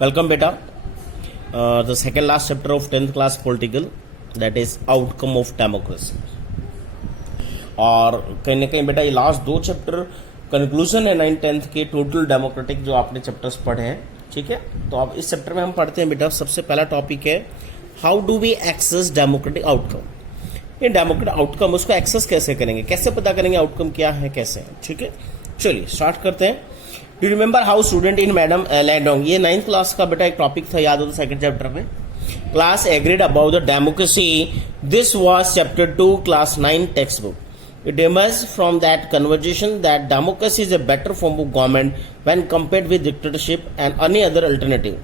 Welcome beta. The second last chapter of 10th class political, that is outcome of democracy. और कहीं ना कहीं बेटा ये लास्ट दो चैप्टर कंक्लूजन है 9th के टोटल डेमोक्रेटिक जो आपने चैप्टर्स पढ़े हैं, ठीक है। तो अब इस चैप्टर में हम पढ़ते हैं बेटा, सबसे पहला टॉपिक है how do we access democratic outcome. ये डेमोक्रेटिक आउटकम उसको एक्सेस कैसे करेंगे, कैसे पता करेंगे आउटकम क्या है, कैसे है, ठीक है। चलिए स्टार्ट करते हैं। Do remember how student in madam लैंडोंग, ये 9th क्लास का बेटा एक टॉपिक था, याद हो तो सेकंड चैप्टर में class agreed about the democracy. This was chapter 2 class 9 text book. It emerged from that conversation that democracy is a better form of government when compared with dictatorship and any other alternative.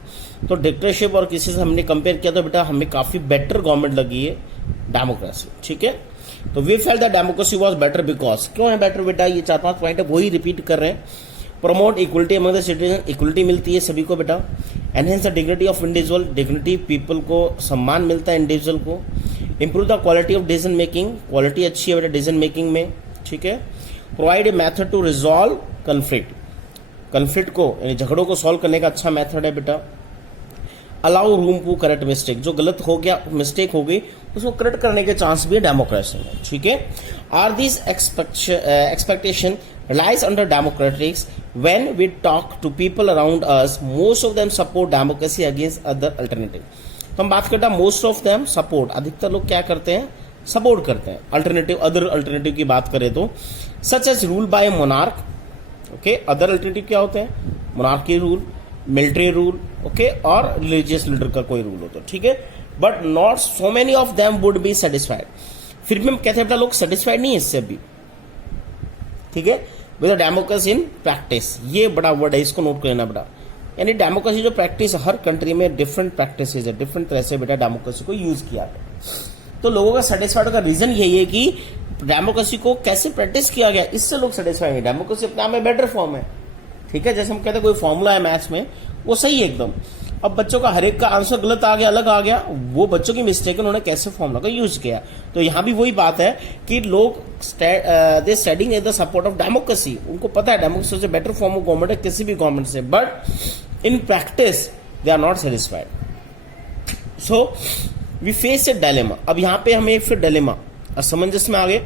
तो dictatorship और किसी से हमने compare किया तो बेटा हमें काफी बेटर गवर्नमेंट लगी है डेमोक्रेसी, ठीक है। तो we felt that democracy was better because, क्यों है बेटर बेटा, ये 4-5 पॉइंट है वही रिपीट कर रहे हैं। Promote equality among the citizen, equality मिलती है सभी को बेटा। Enhance the dignity of individual, dignity people को सम्मान मिलता है इंडिविजुअल को। Improve the quality of decision making, quality अच्छी है बेटा डिसीजन मेकिंग में, ठीक है। Provide a method to resolve conflict, conflict को यानी झगड़ों को सॉल्व करने का अच्छा मेथड है बेटा। Allow room to correct mistake, जो गलत हो गया मिस्टेक हो गई उसको करेक्ट करने के चांस भी है डेमोक्रेसी में, ठीक है। Are this expectation relies under democratics when we talk to people around us, most of them support democracy against other alternative. तो हम बात करते हैं मोस्ट ऑफ देम सपोर्ट, अधिकतर लोग क्या करते हैं, सपोर्ट करते हैं अल्टरनेटिव, अदर अल्टरनेटिव की बात करें तो such as rule by monarch, okay. Other alternative क्या होते हैं, monarchy rule, military rule, okay, और रिलीजियस लीडर का कोई रूल हो तो, ठीक है। But not so many of them would be satisfied, फिर भी हम कहते हैं बेटा लोग सेटिस्फाइड नहीं है इससे अभी, ठीक है। विद डेमोक्रेसी इन प्रैक्टिस, ये बड़ा वर्ड है, इसको नोट कर लेना बेटा। यानी डेमोक्रेसी जो प्रैक्टिस, हर कंट्री में डिफरेंट प्रैक्टिस है, डिफरेंट तरह से बेटा डेमोक्रेसी को यूज किया है। तो लोगों का सेटिस्फाइड का रीजन यही है कि डेमोक्रेसी को कैसे प्रैक्टिस किया गया, इससे लोग सेटिस्फाइड है। डेमोक्रेसी अपने आप में बेटर फॉर्म है, ठीक है। जैसे हम कहते हैं कोई फॉर्मूला है मैथ्स में, वो सही है एकदम। अब बच्चों का हर एक का आंसर गलत आ गया, अलग आ गया, वो बच्चों की मिस्टेक है, उन्होंने कैसे फॉर्मूला का यूज किया। तो यहां भी वही बात है कि लोग they studying in the support of democracy, उनको पता है डेमोक्रेसी से बेटर फॉर्म ऑफ गवर्नमेंट है किसी भी गवर्नमेंट से, but in practice they are not satisfied. So we face a dilemma. अब यहां पे हमें फिर डायलेमा असमंजस में आ गए।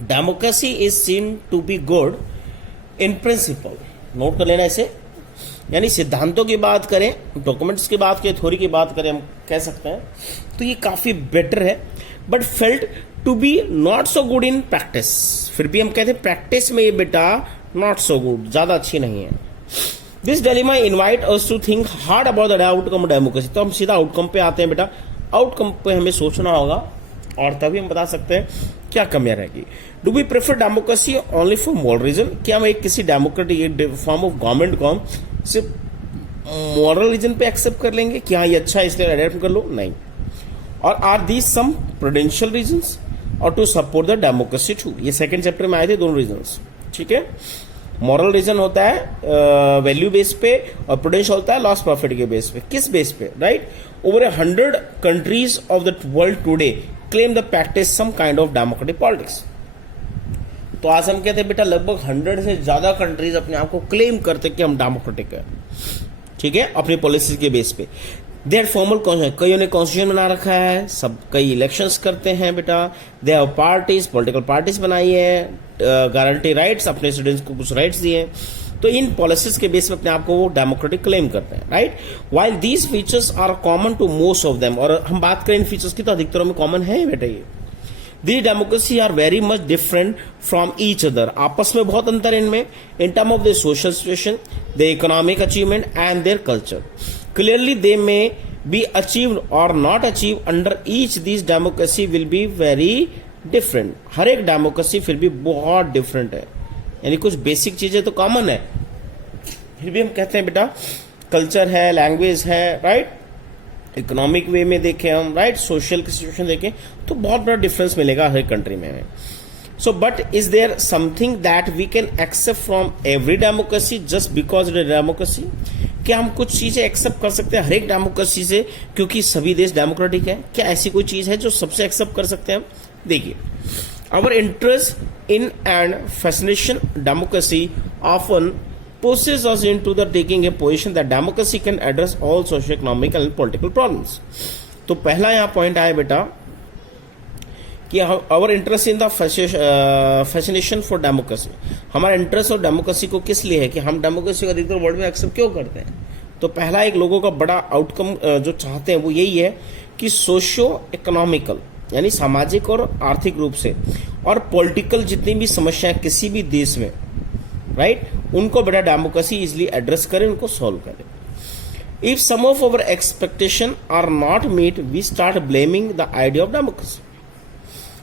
Democracy is seen to be good in principle, note कर लेना इसे, यानी सिद्धांतों की बात करें, डॉक्यूमेंट्स की बात करें, थ्योरी की बात करें, हम कह सकते हैं तो ये काफी बेटर है, but felt to be not so good in practice. फिर भी हम कहते हैं प्रैक्टिस में ये बेटा नॉट सो गुड, ज्यादा अच्छी नहीं है। This dilemma invite us to think hard about the outcome of democracy. तो हम सीधा आउटकम पे आते हैं बेटा, आउटकम पे हमें सोचना होगा और तभी हम बता सकते हैं क्या कमियां रहेगी। Do we prefer democracy only for moral reason, क्या हम एक किसी डेमोक्रेटिक फॉर्म ऑफ गवर्नमेंट को हम सिर्फ मॉरल रीजन पे एक्सेप्ट कर लेंगे कि हाँ ये अच्छा है इसलिए अडेप्ट कर लो, नहीं। और are these some prudential reasons और to support the democracy too, ये सेकंड चैप्टर में आए थे दोनों रीजंस, ठीक है। मॉरल रीजन होता है वैल्यू बेस पे और प्रूडेंशियल होता है लॉस प्रॉफिट के बेस पे। किस बेस पे, right. Over 100 countries of the world today claim the practice some kind of democratic politics. तो आज हम कहते हैं बेटा लगभग 100 से ज्यादा कंट्रीज अपने आप को क्लेम करते कि हम डेमोक्रेटिक है, ठीक है, अपनी पॉलिसी के बेस पे। देयर फॉर्मल कॉन्स्टिट्यूशन, कईयों ने कॉन्स्टिट्यूशन बना रखा है, सब कई इलेक्शंस करते हैं बेटा। They have parties, political parties बनाई है, गारंटी राइट्स, अपने स्टूडेंट्स को कुछ राइट्स दिए। तो इन पॉलिसीज के बेस पे अपने आप को वो डेमोक्रेटिक क्लेम करते हैं, right. While these features are common to most of them, और हम बात करें इन फीचर्स की तो अधिकतर में कॉमन है बेटा ये। These democracy are very much different from each other. आपस में बहुत अंतर है इनमें, in terms of their social situation, their economic achievement and their culture. Clearly, they may be achieved or not achieved under each. These democracy will be very different. हर एक democracy फिर भी बहुत डिफरेंट है, यानी कुछ बेसिक चीजें तो common है, फिर भी हम कहते हैं बेटा कल्चर है, लैंग्वेज है, राइट। इकोनॉमिक वे में देखें हम, राइट, सोशल की सिचुएशन देखें तो बहुत बड़ा डिफरेंस मिलेगा हर कंट्री में। So but is there something that we can accept from every democracy just because it is democracy, क्या हम कुछ चीजें एक्सेप्ट कर सकते हैं हर एक डेमोक्रेसी से क्योंकि सभी देश डेमोक्रेटिक है? क्या ऐसी कोई चीज है जो सबसे एक्सेप्ट कर सकते हैं? देखिए, our interest in and fascination democracy often pushes us into the taking a position that democracy can address all socio-economic and political problems. तो पहला यहाँ पॉइंट आया बेटा कि our interest in the fascination for democracy, हमारा interest और democracy को किस लिए है कि हम डेमोक्रेसी को अधिकतर वर्ल्ड में एक्सेप्ट क्यों करते हैं। तो पहला एक लोगों का बड़ा आउटकम जो चाहते हैं वो यही है कि सोशियो इकोनॉमिकल यानी सामाजिक और आर्थिक रूप से और पॉलिटिकल जितनी भी समस्याएं किसी भी देश में, राइट, उनको बेटा डेमोक्रेसी इजिली एड्रेस करे, उनको सॉल्व करे। If some of our expectation are not meet we start blaming the idea of democracy.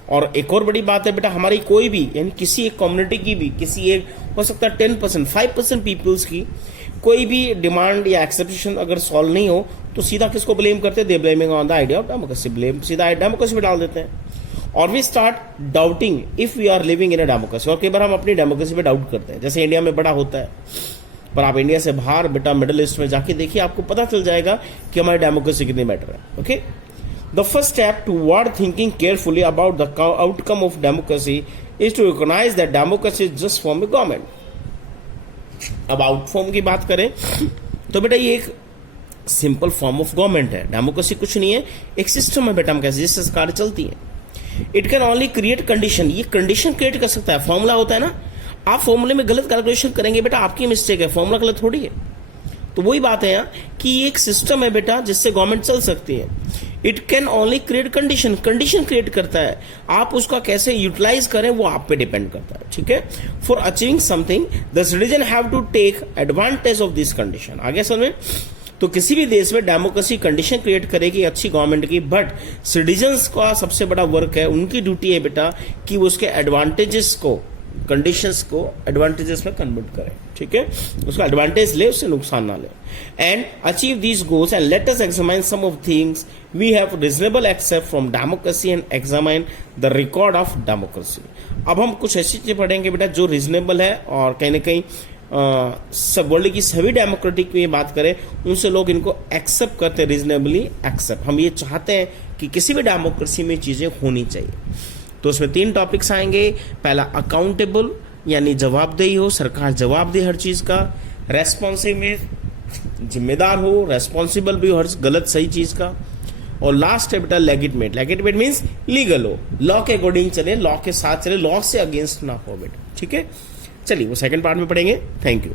और एक और बड़ी बात है बेटा, हमारी कोई भी यानी किसी एक कम्युनिटी की भी, किसी एक हो सकता है 10%, 5% पीपल्स की कोई भी डिमांड या एक्सेप्टेशन अगर सॉल्व नहीं हो तो सीधा किसको ब्लेम करते हैं, they blaming on the idea of democracy, blame सीधा डेमोक्रेसी पे डाल देते हैं। और we start doubting if we are living in a democracy, और कई बार हम अपनी डेमोक्रेसी पे डाउट करते हैं, जैसे इंडिया में बड़ा होता है। पर आप इंडिया से बाहर बेटा मिडिल ईस्ट में जाके देखिए, आपको पता चल जाएगा कि हमारी डेमोक्रेसी कितनी मैटर है। Okay, the first step toward thinking carefully about the outcome of democracy is to recognise that democracy is just form a government. अब आउटफॉर्म की बात करें तो बेटा ये एक सिंपल फॉर्म ऑफ गवर्नमेंट है, डेमोक्रेसी कुछ नहीं है, एक सिस्टम है बेटा, हम कैसे जिससे सरकार चलती है। It can only create condition, ये कंडीशन क्रिएट कर सकता है। फॉर्मूला होता है ना, आप फॉर्मूले में गलत कैलकुलेशन करेंगे बेटा, आपकी मिस्टेक है, फॉर्मूला गलत थोड़ी है। तो वही बात है यहाँ कि ये एक सिस्टम है बेटा जिससे गवर्नमेंट चल सकती है। It can only create condition, condition create करता है, आप उसका कैसे यूटिलाइज करें वो आप पे डिपेंड करता है। ठीक है, for achieving something the citizen have to take advantage of this condition. आगे समझ, तो किसी भी देश में डेमोक्रेसी कंडीशन क्रिएट करेगी अच्छी गवर्नमेंट की, बट सिटीजन्स का सबसे बड़ा वर्क है, उनकी ड्यूटी है बेटा कि वो उसके एडवांटेजेस को, कंडीशंस को एडवांटेजेस में कन्वर्ट करें। ठीक है, उसका एडवांटेज ले, उससे नुकसान ना ले, and achieve these goals. And let us examine some of things we have reasonable accept from democracy and examine the record of democracy. अब हम कुछ ऐसी चीजें पढ़ेंगे बेटा जो रीजनेबल है और कहीं ना कहीं सब वर्ल्ड की सभी डेमोक्रेटिक में बात करें उनसे लोग इनको एक्सेप्ट करते हैं, रीजनेबली एक्सेप्ट। हम ये चाहते हैं कि किसी भी डेमोक्रेसी में चीजें होनी चाहिए। तो उसमें 3 टॉपिक्स आएंगे। पहला अकाउंटेबल यानी जवाबदेही हो, सरकार जवाब दे हर चीज का। रेस्पॉन्सिव में जिम्मेदार हो, रेस्पॉन्सिबल भी हो हर गलत सही चीज का। और लास्ट है बेटा लेजिटिमेट, लेजिटिमेट मीन्स लीगल हो, लॉ के अकॉर्डिंग चले, लॉ के साथ चले, लॉ से अगेंस्ट ना हो बेटा। ठीक है, चलिए वो सेकंड पार्ट में पढ़ेंगे। Thank you.